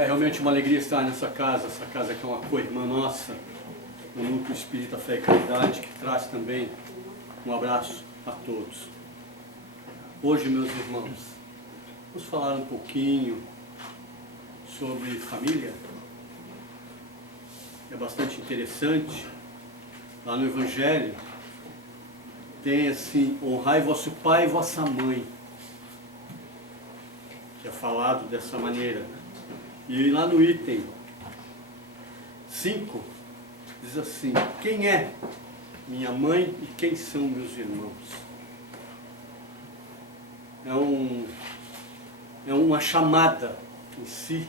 É realmente uma alegria estar nessa casa, essa casa que é uma co-irmã nossa, no Núcleo Espírita Fé e Caridade, que traz também um abraço a todos. Hoje, meus irmãos, vamos falar um pouquinho sobre família. É bastante interessante. Lá no Evangelho tem assim: honrai vosso pai e vossa mãe, que é falado dessa maneira. E lá no item 5 diz assim: quem é minha mãe e quem são meus irmãos? É uma chamada em si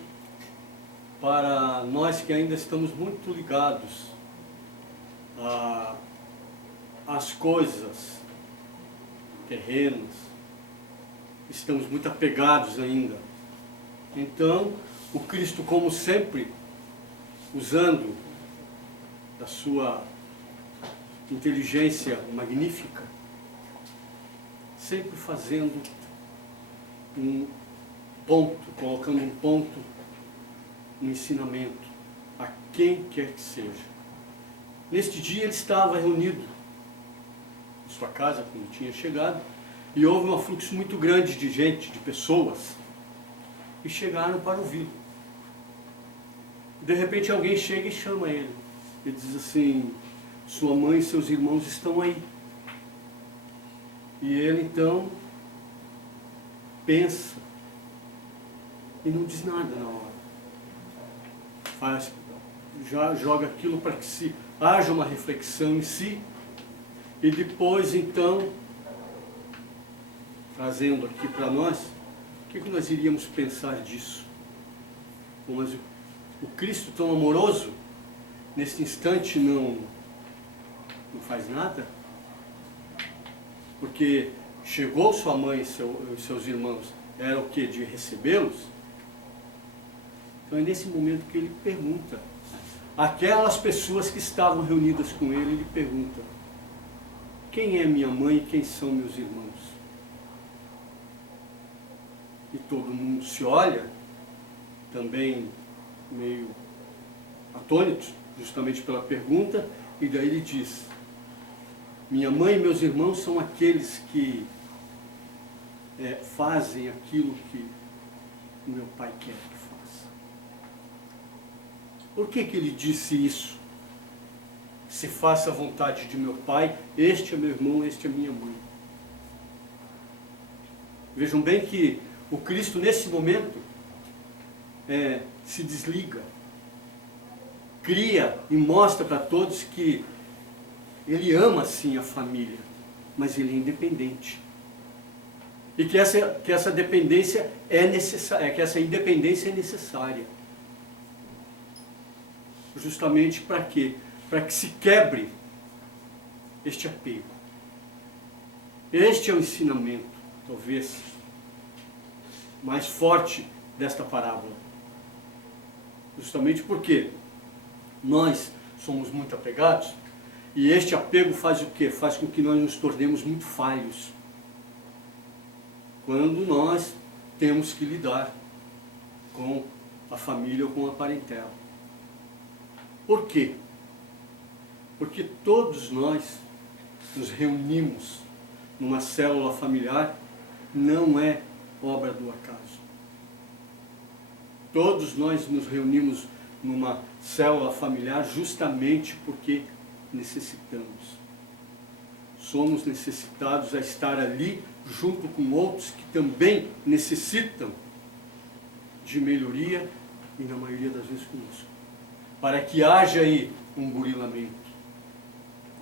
para nós que ainda estamos muito ligados às coisas terrenas, estamos muito apegados ainda. Então, o Cristo, como sempre, usando da sua inteligência magnífica, sempre fazendo um ponto, colocando um ponto no ensinamento a quem quer que seja. Neste dia ele estava reunido em sua casa, quando tinha chegado, e houve um afluxo muito grande de gente, de pessoas, e chegaram para ouvi-lo. De repente alguém chega e chama ele. Ele diz assim: sua mãe e seus irmãos estão aí. E ele então pensa e não diz nada na hora. Já joga aquilo para que haja uma reflexão em si, e depois então, trazendo aqui para nós, o que nós iríamos pensar disso? Mas o Cristo tão amoroso, neste instante não faz nada? Porque chegou sua mãe e seus irmãos, era o que? De recebê-los? Então é nesse momento que ele pergunta. Aquelas pessoas que estavam reunidas com ele pergunta: quem é minha mãe e quem são meus irmãos? E todo mundo se olha, também meio atônito, justamente pela pergunta, e daí ele diz: minha mãe e meus irmãos são aqueles que fazem aquilo que o meu pai quer que faça. Por que ele disse isso? Se faça a vontade de meu pai, este é meu irmão, este é minha mãe. Vejam bem que o Cristo, nesse momento, se desliga, cria e mostra para todos que ele ama sim a família, mas ele é independente. E que essa dependência é necessária, que essa independência é necessária. Justamente para quê? Para que se quebre este apego. Este é o ensinamento, talvez, mais forte desta parábola. Justamente porque nós somos muito apegados, e este apego faz o quê? Faz com que nós nos tornemos muito falhos quando nós temos que lidar com a família ou com a parentela. Por quê? Porque todos nós nos reunimos numa célula familiar, não é obra do acaso. Todos nós nos reunimos numa célula familiar justamente porque necessitamos. Somos necessitados a estar ali junto com outros que também necessitam de melhoria, e na maioria das vezes conosco, para que haja aí um burilamento.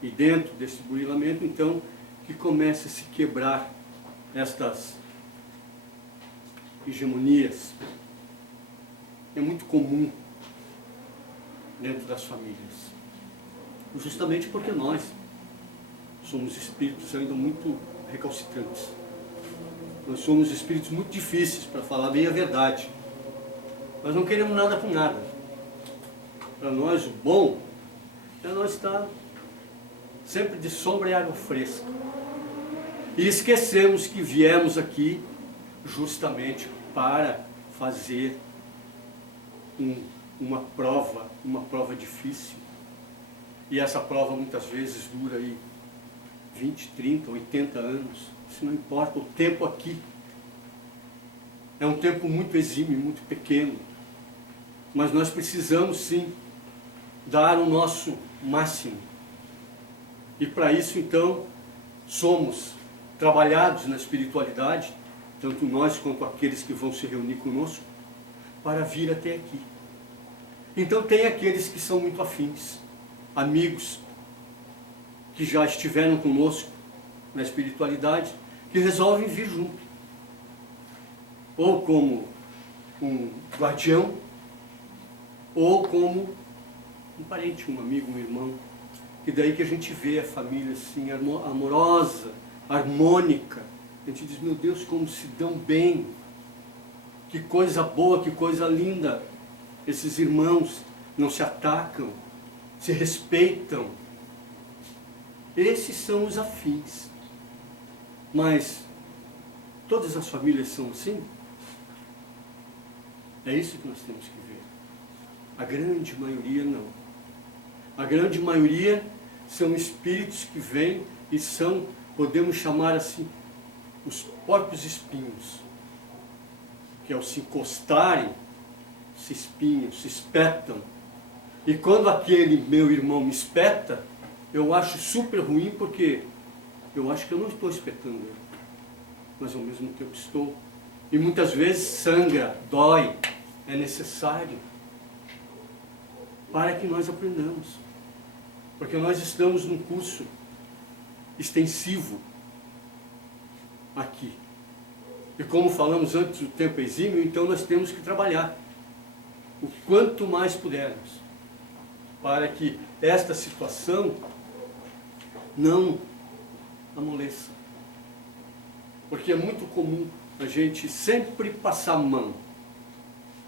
E dentro desse burilamento, então, que comece a se quebrar estas hegemonias. É muito comum dentro das famílias. Justamente porque nós somos espíritos ainda muito recalcitrantes. Nós somos espíritos muito difíceis, para falar bem a verdade. Nós não queremos nada com nada. Para nós o bom é nós estar sempre de sombra e água fresca. E esquecemos que viemos aqui justamente para fazer uma prova difícil. E essa prova muitas vezes dura aí 20, 30, 80 anos. Isso não importa, o tempo aqui é um tempo muito exímio, muito pequeno. Mas nós precisamos sim dar o nosso máximo. E para isso então somos trabalhados na espiritualidade, tanto nós quanto aqueles que vão se reunir conosco, para vir até aqui. Então tem aqueles que são muito afins, amigos, que já estiveram conosco na espiritualidade, que resolvem vir junto. Ou como um guardião, ou como um parente, um amigo, um irmão. E daí que a gente vê a família assim, amorosa, harmônica. A gente diz, meu Deus, como se dão bem. Que coisa boa, que coisa linda. Esses irmãos não se atacam, se respeitam. Esses são os afins. Mas todas as famílias são assim? É isso que nós temos que ver. A grande maioria não. A grande maioria são espíritos que vêm e são, podemos chamar assim, os porcos espinhos, que ao se encostarem, se espinham, se espetam. E quando aquele meu irmão me espeta, eu acho super ruim, porque eu acho que eu não estou espetando ele, mas ao mesmo tempo estou. E muitas vezes sangra, dói, é necessário para que nós aprendamos. Porque nós estamos num curso extensivo aqui. E como falamos antes, o tempo é exímio, então nós temos que trabalhar o quanto mais pudermos, para que esta situação não amoleça. Porque é muito comum a gente sempre passar a mão.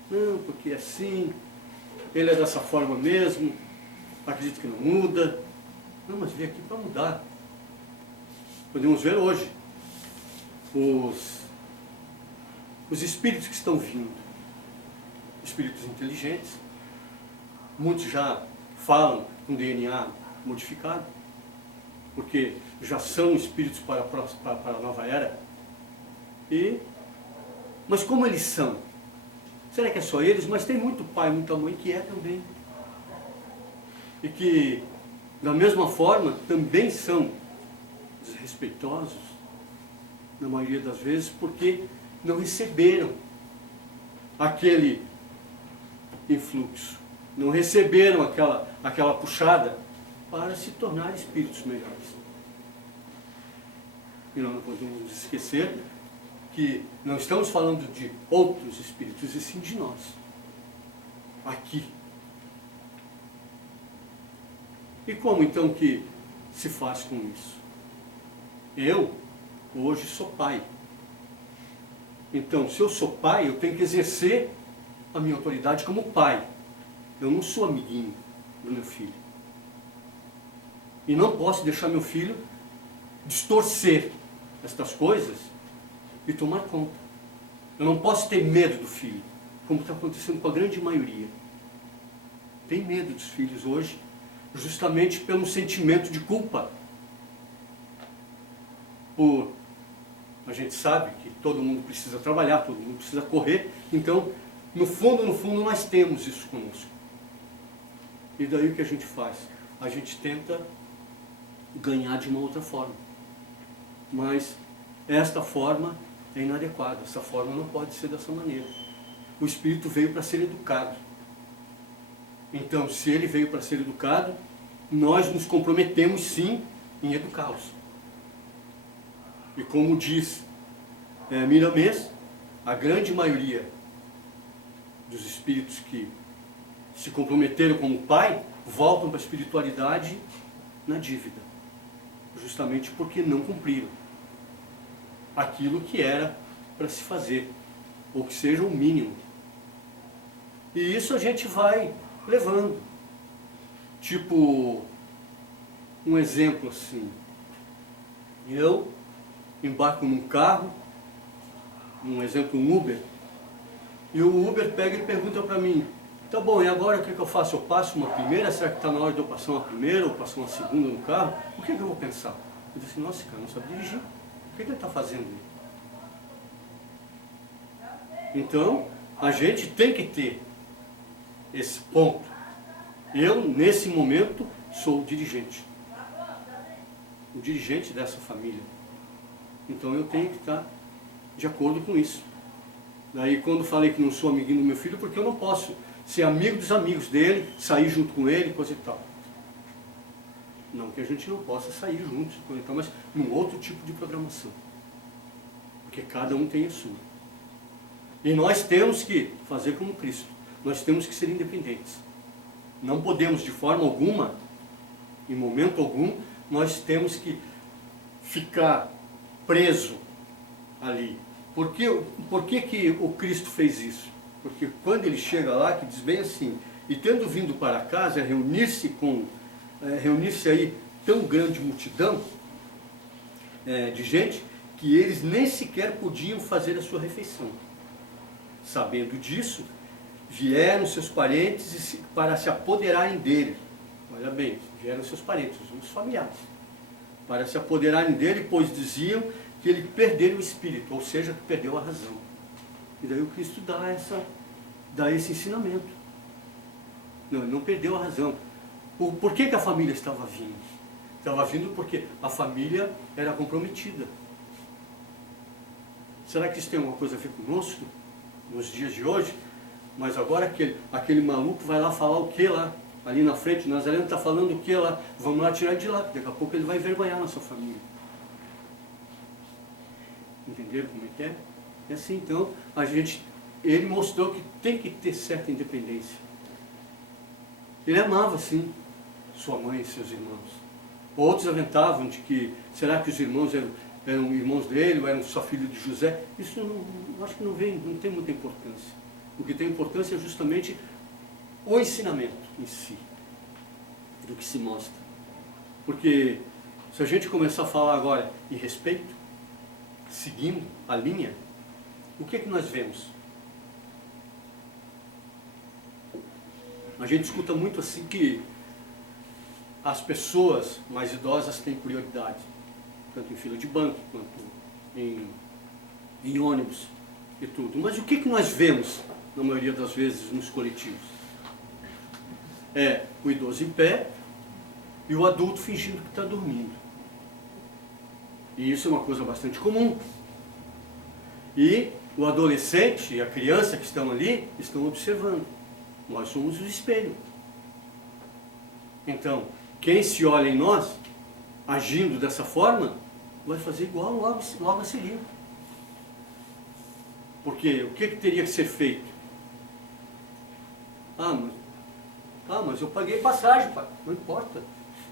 Não, porque é assim, ele é dessa forma mesmo, acredito que não muda. Não, mas vem aqui para mudar. Podemos ver hoje os espíritos que estão vindo, espíritos inteligentes, muitos já falam com DNA modificado, porque já são espíritos para a nova era. Mas como eles são? Será que é só eles? Mas tem muito pai, muita mãe que é também. E que, da mesma forma, também são desrespeitosos, na maioria das vezes, porque não receberam aquele influxo, não receberam aquela puxada para se tornar espíritos melhores. E nós não podemos esquecer que não estamos falando de outros espíritos, e sim de nós, aqui. E como então que se faz com isso? Eu, hoje, sou pai. Então, se eu sou pai, eu tenho que exercer a minha autoridade como pai. Eu não sou amiguinho do meu filho. E não posso deixar meu filho distorcer estas coisas e tomar conta. Eu não posso ter medo do filho, como está acontecendo com a grande maioria. Tem medo dos filhos hoje, justamente pelo sentimento de culpa. A gente sabe que todo mundo precisa trabalhar, todo mundo precisa correr, então, no fundo, nós temos isso conosco. E daí o que a gente faz? A gente tenta ganhar de uma outra forma. Mas esta forma é inadequada, essa forma não pode ser dessa maneira. O espírito veio para ser educado. Então, se ele veio para ser educado, nós nos comprometemos sim em educá-los. E como diz Miramês, a grande maioria dos espíritos que se comprometeram como pai voltam para a espiritualidade na dívida, justamente porque não cumpriram aquilo que era para se fazer, ou que seja o mínimo. E isso a gente vai levando. Tipo, um exemplo assim, eu embarco num carro, um exemplo, um Uber, e o Uber pega e pergunta para mim, Tá bom, e agora o que eu faço? Eu passo uma primeira? Será que está na hora de eu passar uma primeira ou passar uma segunda no carro? O que eu vou pensar? Eu disse assim, nossa, esse cara não sabe dirigir. O que ele está fazendo aí? Então, a gente tem que ter esse ponto. Eu, nesse momento, sou o dirigente. O dirigente dessa família. Então eu tenho que estar de acordo com isso. Daí quando falei que não sou amiguinho do meu filho, porque eu não posso ser amigo dos amigos dele, sair junto com ele, coisa e tal. Não que a gente não possa sair juntos, coisa e tal, mas num outro tipo de programação. Porque cada um tem a sua. E nós temos que fazer como Cristo. Nós temos que ser independentes. Não podemos de forma alguma, em momento algum, nós temos que ficar preso ali. Por que que o Cristo fez isso? Porque quando ele chega lá, que diz bem assim, e tendo vindo para casa, reunir-se aí tão grande multidão de gente, que eles nem sequer podiam fazer a sua refeição. Sabendo disso, vieram seus parentes para se apoderarem dele. Olha bem, vieram seus parentes, os familiares, para se apoderarem dele, pois diziam que ele perdeu o espírito, ou seja, que perdeu a razão. E daí o Cristo dá esse ensinamento. Não, ele não perdeu a razão. Por que a família estava vindo? Estava vindo porque a família era comprometida. Será que isso tem alguma coisa a ver conosco, nos dias de hoje? Mas agora aquele maluco vai lá falar o que lá? Ali na frente, Nazareno está falando o que lá? Vamos lá tirar ele de lá, porque daqui a pouco ele vai envergonhar a nossa família. Entenderam como é que é? É assim, então, ele mostrou que tem que ter certa independência. Ele amava, sim, sua mãe e seus irmãos. Outros aventavam de que, será que os irmãos eram irmãos dele, ou eram só filho de José? Isso eu acho que não tem muita importância. O que tem importância é justamente o ensinamento em si, do que se mostra. Porque se a gente começar a falar agora em respeito, seguindo a linha, o que nós vemos? A gente escuta muito assim que as pessoas mais idosas têm prioridade, tanto em fila de banco, quanto em ônibus e tudo. Mas o que nós vemos, na maioria das vezes, nos coletivos? É o idoso em pé e o adulto fingindo que está dormindo. E isso é uma coisa bastante comum. E o adolescente e a criança que estão ali estão observando. Nós somos o espelho. Então, quem se olha em nós, agindo dessa forma, vai fazer igual logo a seguir. Porque o que teria que ser feito? Mas eu paguei passagem, pai. Não importa.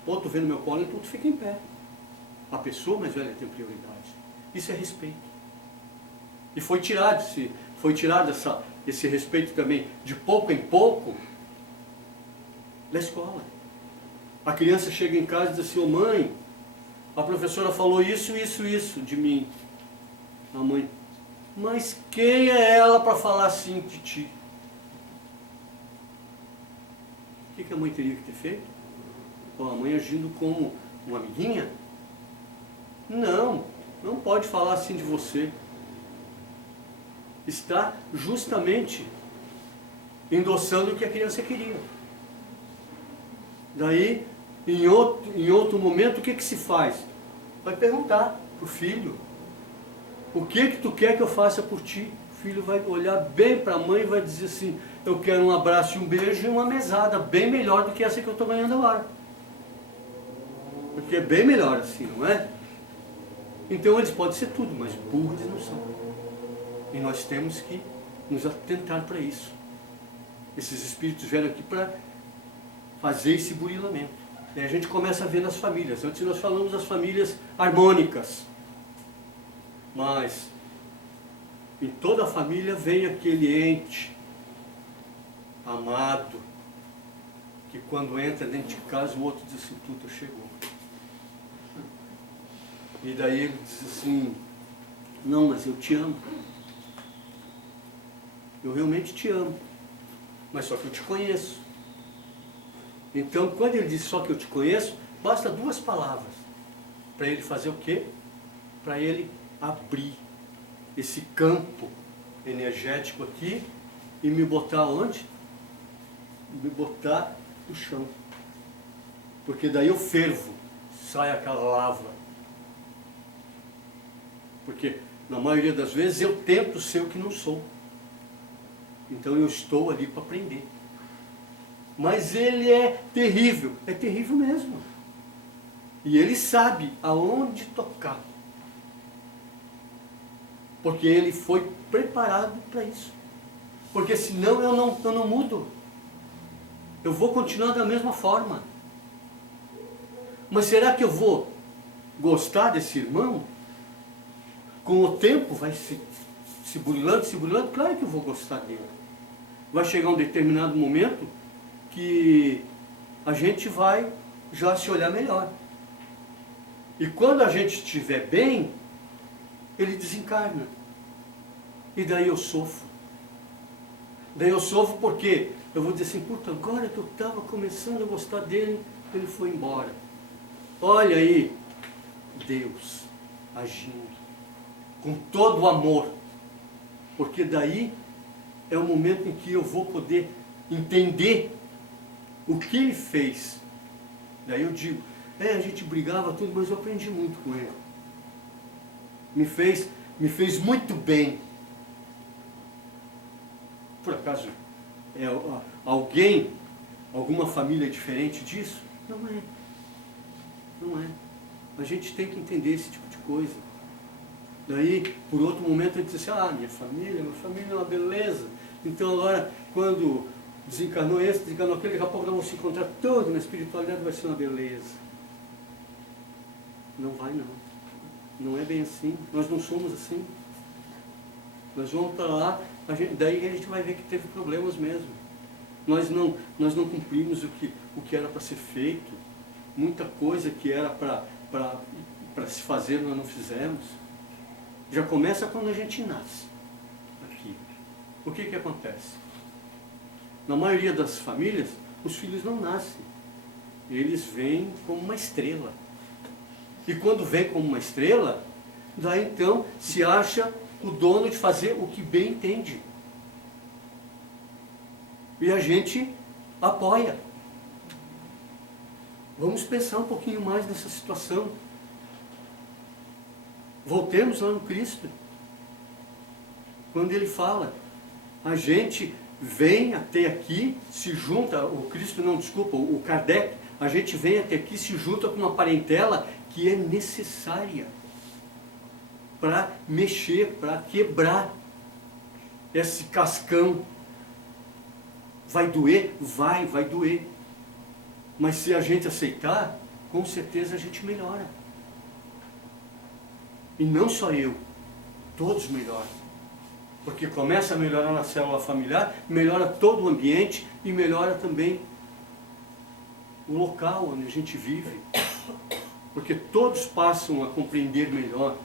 Pô, tu vê no meu colo, então tu fica em pé. A pessoa mais velha tem prioridade. Isso é respeito. E foi tirado esse respeito também, de pouco em pouco, da escola. A criança chega em casa e diz assim, mãe, a professora falou isso de mim. A mãe, mas quem é ela para falar assim de ti? O que a mãe teria que ter feito? A mãe agindo como uma amiguinha? Não pode falar assim de você. Está justamente endossando o que a criança queria. Daí, em outro momento, o que se faz? Vai perguntar para o filho, o que tu quer que eu faça por ti? O filho vai olhar bem para a mãe e vai dizer assim, eu quero um abraço e um beijo e uma mesada, bem melhor do que essa que eu estou ganhando agora. Porque é bem melhor assim, não é? Então eles podem ser tudo, mas burros eles não são. E nós temos que nos atentar para isso. Esses espíritos vieram aqui para fazer esse burilamento. E a gente começa a ver nas famílias. Antes nós falamos das famílias harmônicas. Mas em toda a família vem aquele ente amado, que quando entra dentro de casa o outro diz assim, tu chegou. E daí ele diz assim, não, mas eu te amo. Eu realmente te amo. mas só que eu te conheço. Então, quando ele diz só que eu te conheço, basta 2 palavras para ele fazer o quê? Para ele abrir esse campo energético aqui e me botar onde? Me botar no chão. Porque daí eu fervo, sai aquela lava. Porque na maioria das vezes eu tento ser o que não sou. Então eu estou ali para aprender. Mas ele é terrível mesmo. E ele sabe aonde tocar. Porque ele foi preparado para isso. Porque senão eu não mudo. Eu vou continuar da mesma forma. Mas será que eu vou gostar desse irmão? Com o tempo vai se burilando, claro que eu vou gostar dele. Vai chegar um determinado momento que a gente vai já se olhar melhor. E quando a gente estiver bem, ele desencarna. E daí eu sofro. Daí eu sofro porque eu vou dizer assim, puta, agora que eu estava começando a gostar dele, ele foi embora. Olha aí, Deus agindo com todo o amor. Porque daí é o momento em que eu vou poder entender o que ele fez. Daí eu digo, a gente brigava tudo, mas eu aprendi muito com ele. Me fez muito bem. Por acaso, alguma família diferente disso? Não é. Não é. A gente tem que entender esse tipo de coisa. Daí, por outro momento, a gente diz assim, minha família é uma beleza. Então agora, quando desencarnou esse, desencarnou aquele, daqui a pouco nós vamos se encontrar todo na espiritualidade, vai ser uma beleza. Não vai não. Não é bem assim. Nós não somos assim. Nós vamos para lá, daí a gente vai ver que teve problemas mesmo. Nós não cumprimos o que era para ser feito. Muita coisa que era para se fazer nós não fizemos. Já começa quando a gente nasce aqui. O que acontece? Na maioria das famílias, os filhos não nascem. Eles vêm como uma estrela. E quando vem como uma estrela, daí então se acha o dono de fazer o que bem entende. E a gente apoia. Vamos pensar um pouquinho mais nessa situação. Voltemos lá no Cristo. Quando ele fala, a gente vem até aqui, se junta, o Kardec, a gente vem até aqui, se junta com uma parentela que é necessária para mexer, para quebrar esse cascão. Vai doer? Vai doer. Mas se a gente aceitar, com certeza a gente melhora. E não só eu, todos melhoram. Porque começa a melhorar na célula familiar, melhora todo o ambiente e melhora também o local onde a gente vive. Porque todos passam a compreender melhor,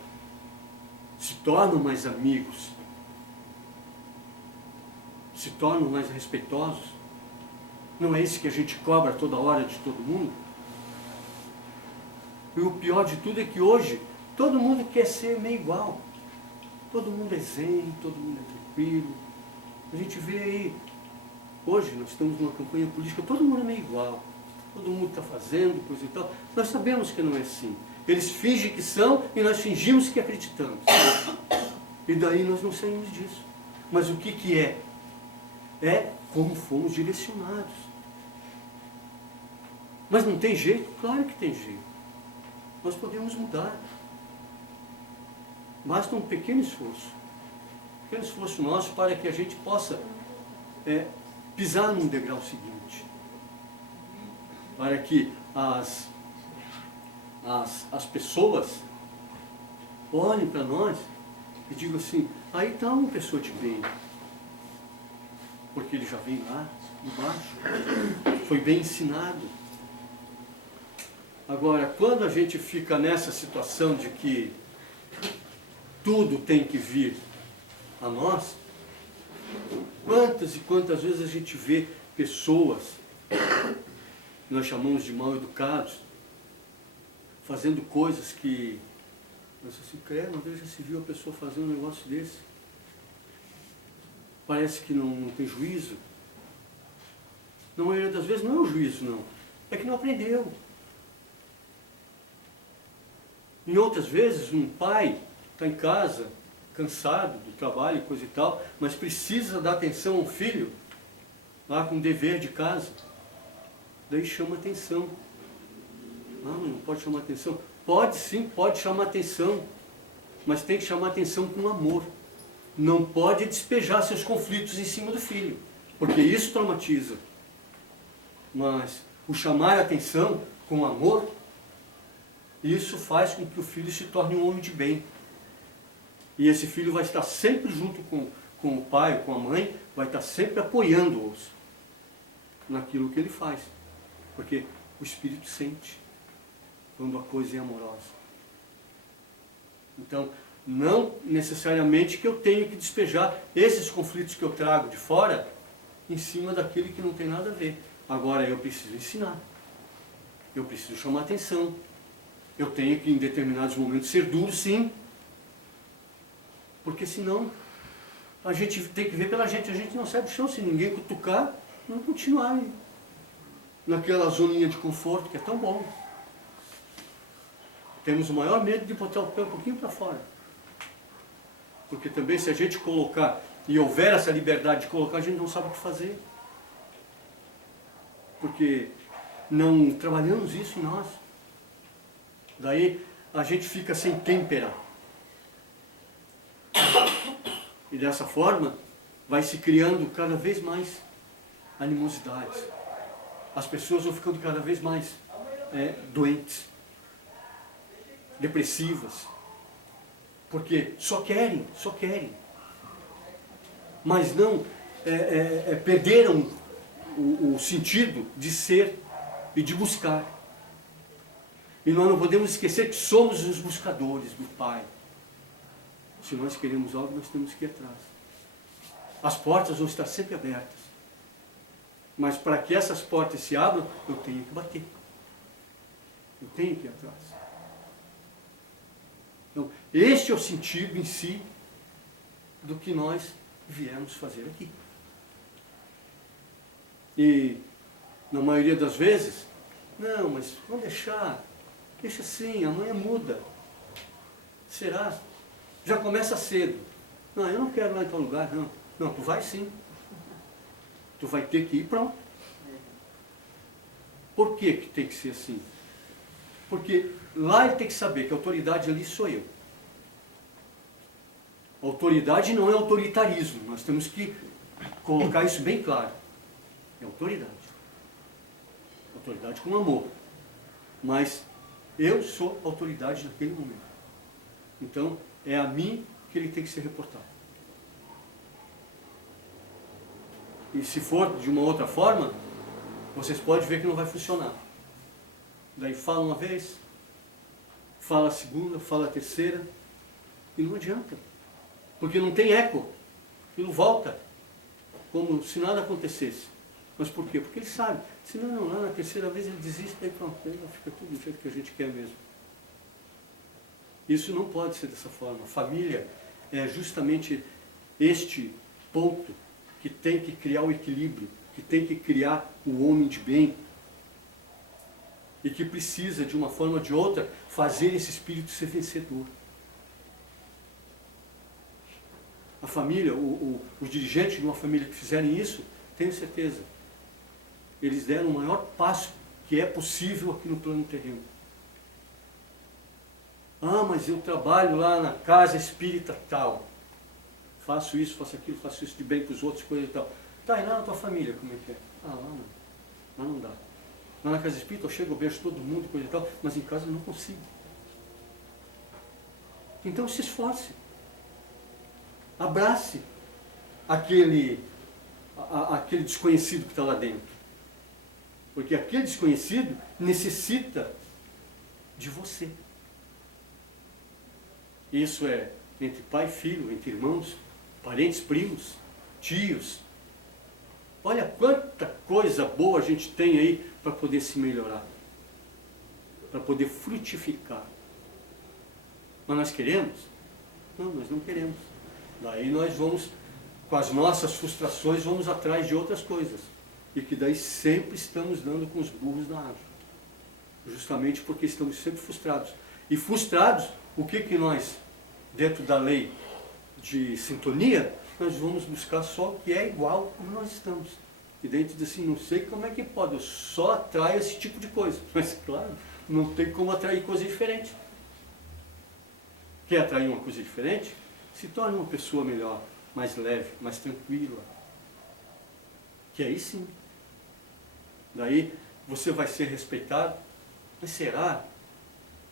se tornam mais amigos, se tornam mais respeitosos. Não é isso que a gente cobra toda hora de todo mundo? E o pior de tudo é que hoje todo mundo quer ser meio igual. Todo mundo é zen, todo mundo é tranquilo. A gente vê aí, hoje nós estamos numa campanha política, todo mundo é meio igual. Todo mundo está fazendo, coisa e tal. Nós sabemos que não é assim. Eles fingem que são e nós fingimos que acreditamos. E daí nós não saímos disso. Mas o que é? É como fomos direcionados. Mas não tem jeito? Claro que tem jeito. Nós podemos mudar. Basta um pequeno esforço. Um pequeno esforço nosso para que a gente possa pisar num degrau seguinte. Para que as pessoas olhem para nós e digam assim, aí está uma pessoa de bem. Porque ele já vem lá, embaixo. Foi bem ensinado. Agora, quando a gente fica nessa situação de que tudo tem que vir a nós, Quantas e quantas vezes a gente vê pessoas, que nós chamamos de mal educados, fazendo coisas que, mas assim, credo, uma vez já se viu a pessoa fazendo um negócio desse. Parece que não tem juízo. Na maioria das vezes não é o juízo, não. É que não aprendeu. Em outras vezes, um pai está em casa, cansado do trabalho, coisa e tal, mas precisa dar atenção ao filho, lá com dever de casa. Daí chama atenção. Não pode chamar atenção. Pode sim, pode chamar atenção, mas tem que chamar atenção com amor. Não pode despejar seus conflitos em cima do filho, porque isso traumatiza. Mas o chamar a atenção com amor, isso faz com que o filho se torne um homem de bem. E esse filho vai estar sempre junto com o pai, com a mãe, vai estar sempre apoiando-os naquilo que ele faz. Porque o Espírito sente quando a coisa é amorosa. Então, não necessariamente que eu tenho que despejar esses conflitos que eu trago de fora em cima daquele que não tem nada a ver. Agora, eu preciso ensinar. Eu preciso chamar atenção. Eu tenho que, em determinados momentos, ser duro, sim. Porque senão, a gente tem que ver pela gente. A gente não sai do chão se ninguém cutucar, não continuar naquela zoninha de conforto que é tão bom. Temos o maior medo de botar o pé um pouquinho para fora. Porque também se a gente colocar, e houver essa liberdade de colocar, a gente não sabe o que fazer. Porque não trabalhamos isso em nós. Daí a gente fica sem têmpera. E dessa forma vai se criando cada vez mais animosidades. As pessoas vão ficando cada vez mais doentes, depressivas. Porque só querem. Mas não perderam o sentido de ser e de buscar. E nós não podemos esquecer que somos os buscadores do Pai. Se nós queremos algo, nós temos que ir atrás. As portas vão estar sempre abertas. Mas para que essas portas se abram, eu tenho que bater. Eu tenho que ir atrás. Então, este é o sentido em si do que nós viemos fazer aqui. E, na maioria das vezes, não, mas vamos deixar, deixa assim, amanhã muda. Será? Já começa cedo. Não, eu não quero ir lá em tal lugar, não. Não, tu vai sim. Tu vai ter que ir, pronto. Por que que tem que ser assim? Porque lá ele tem que saber que a autoridade ali sou eu. Autoridade não é autoritarismo. Nós temos que colocar isso bem claro. É autoridade. Autoridade com amor. Mas eu sou autoridade naquele momento. Então, é a mim que ele tem que ser reportado. E se for de uma outra forma, vocês podem ver que não vai funcionar. Daí fala uma vez, fala a segunda, fala a terceira, e não adianta. Porque não tem eco. Aquilo volta, como se nada acontecesse. Mas por quê? Porque ele sabe. Se não, lá na terceira vez ele desiste, daí pronto, aí fica tudo do jeito que a gente quer mesmo. Isso não pode ser dessa forma. A família é justamente este ponto que tem que criar o equilíbrio, que tem que criar o homem de bem e que precisa, de uma forma ou de outra, fazer esse espírito ser vencedor. A família, os dirigentes de uma família que fizerem isso, tenho certeza, eles deram o maior passo que é possível aqui no plano terreno. Ah, mas eu trabalho lá na casa espírita tal. Faço isso, faço aquilo, faço isso de bem para os outros, coisa e tal. Tá, e lá na tua família, como é que é? Ah, lá não. Lá não dá. Lá na casa espírita eu chego, eu beijo todo mundo, coisa e tal, mas em casa eu não consigo. Então se esforce. Abrace aquele desconhecido que está lá dentro. Porque aquele desconhecido necessita de você. Isso é entre pai e filho, entre irmãos, parentes, primos, tios, Olha quanta coisa boa a gente tem aí para poder se melhorar, para poder frutificar. Mas nós queremos? Não, nós não queremos. Daí nós vamos, com as nossas frustrações, vamos atrás de outras coisas. E que daí sempre estamos dando com os burros na água. Justamente porque estamos sempre frustrados. E frustrados, o que nós, dentro da lei de sintonia, nós vamos buscar só o que é igual como nós estamos. E daí a gente diz assim, não sei como é que pode, eu só atraio esse tipo de coisa. Mas claro, não tem como atrair coisa diferente. Quer atrair uma coisa diferente? Se torne uma pessoa melhor, mais leve, mais tranquila. Que aí sim. Daí você vai ser respeitado. Mas será?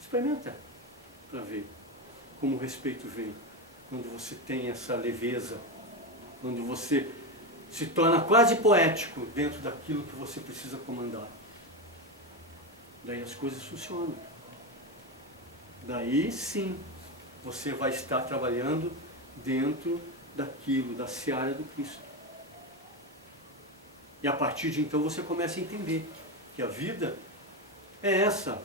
Experimenta para ver como o respeito vem. Quando você tem essa leveza, quando você se torna quase poético dentro daquilo que você precisa comandar. Daí as coisas funcionam. Daí sim, você vai estar trabalhando dentro daquilo, da seara do Cristo. E a partir de então você começa a entender que a vida é essa.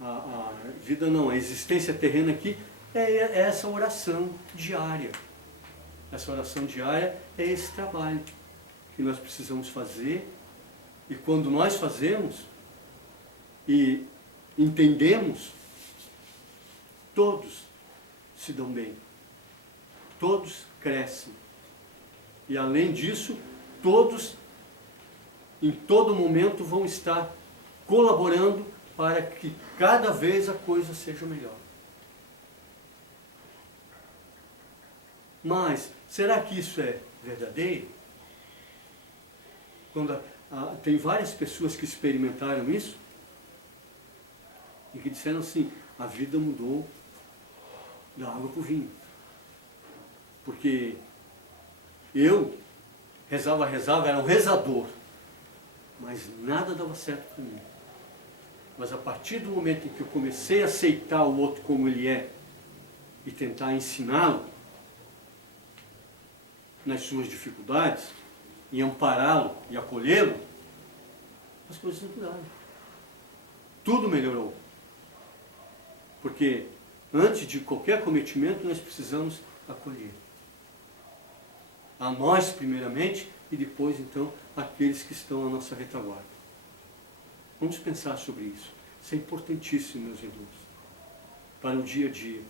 A vida não, a existência terrena aqui é essa oração diária. Essa oração diária é esse trabalho que nós precisamos fazer. E quando nós fazemos e entendemos, todos se dão bem. Todos crescem. E além disso, todos, em todo momento, vão estar colaborando para que cada vez a coisa seja melhor. Mas, será que isso é verdadeiro? Quando tem várias pessoas que experimentaram isso e que disseram assim, a vida mudou da água para o vinho. Porque eu rezava, era um rezador, mas nada dava certo para mim. Mas a partir do momento em que eu comecei a aceitar o outro como ele é e tentar ensiná-lo nas suas dificuldades, e ampará-lo e acolhê-lo, as coisas mudaram. Tudo melhorou. Porque antes de qualquer cometimento nós precisamos acolher. A nós primeiramente e depois então aqueles que estão à nossa retaguarda. Vamos pensar sobre isso. Isso é importantíssimo, meus irmãos, para o dia a dia.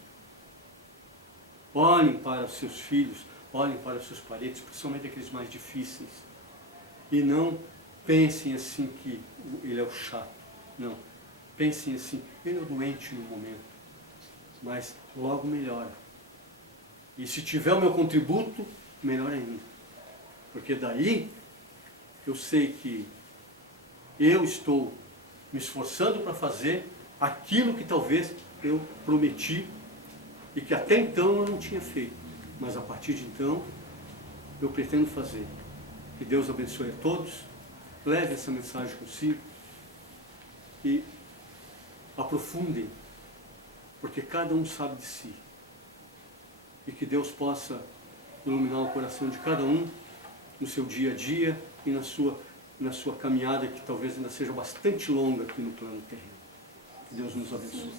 Olhem para os seus filhos, olhem para os seus parentes, principalmente aqueles mais difíceis. E não pensem assim que ele é o chato. Não. Pensem assim, ele é o doente no momento, mas logo melhora. E se tiver o meu contributo, melhor ainda. Porque daí eu sei que eu estou me esforçando para fazer aquilo que talvez eu prometi e que até então eu não tinha feito. Mas a partir de então, eu pretendo fazer. Que Deus abençoe a todos, leve essa mensagem consigo e aprofundem, porque cada um sabe de si. E que Deus possa iluminar o coração de cada um no seu dia a dia e na sua caminhada, que talvez ainda seja bastante longa aqui no plano terreno. Que Deus nos abençoe.